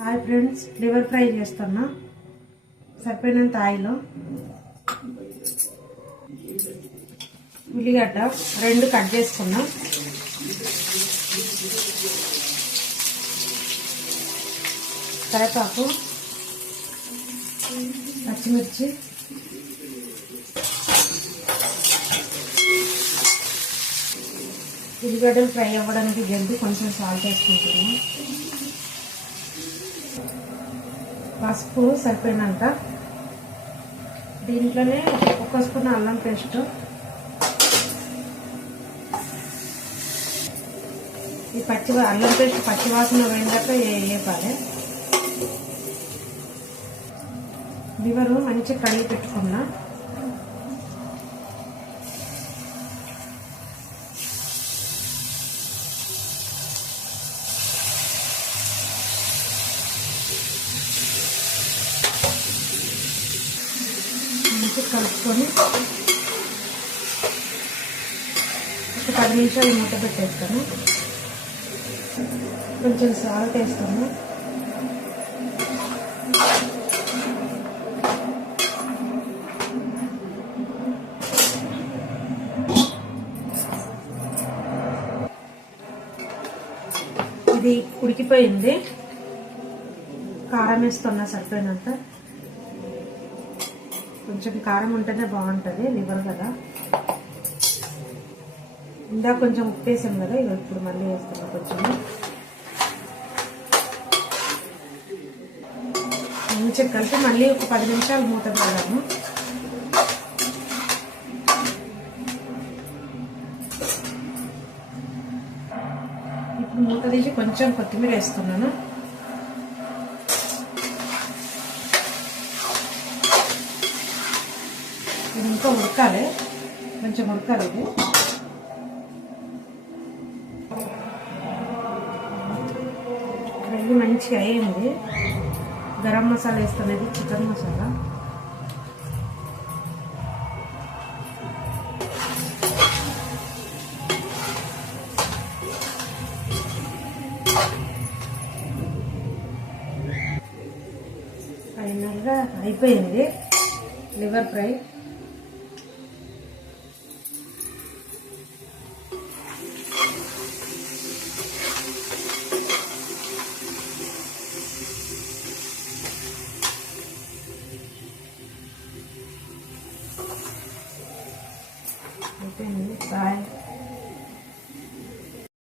Hi friends, liver fry చేస్తున్నా. సరిపోయినంత oil, ఉల్లిగడ్డ 2 కట్ చేసుకున్నా, కరివేపాకు, పచ్చిమిర్చి, ఉల్లిగడ్డలు ఫ్రై అవ్వడానికి జల్దీ కొంచెం సాల్ట్ వేసుకుంటున్నాను. పసుపు సరిపోయినంత. దీంట్లోనే 1 స్పూన్ అల్లం పేస్ట్, ఈ అల్లం పేస్ట్ పచ్చివాసన పోయిందాక వేపాలి. లివరు మంచిగా కడిగి పెట్టుకున్నా. కలుపుకొని ఒక 10 నిమిషాలు మూత పెట్టేస్తాను. కొంచెం సాల్ట్ వేస్తాను. ఇది ఉడికిపోయింది. కారం వేస్తున్నా సరిపోయినంత. కొంచెం కారం ఉంటేనే బాగుంటుంది, లివర్ కదా. ఇందాక కొంచెం ఉప్పు వేసాం కదా, ఇప్పుడు మళ్ళీ వేస్తున్నా కొంచెం. మంచిగా కలిపి మళ్ళీ ఒక 10 నిమిషాలు మూత పెడదాము. ఇప్పుడు మూత తీసి కొంచెం కొత్తిమీర వేస్తున్నాను. ఇది ఇంకా ఉడకాలి, కొంచెం ఉడకాలి. ఇది మంచిగా అయింది. గరం మసాలా వేస్తున్నది, చికెన్ మసాలా. ఫైనల్గా అయిపోయింది లివర్ ఫ్రై.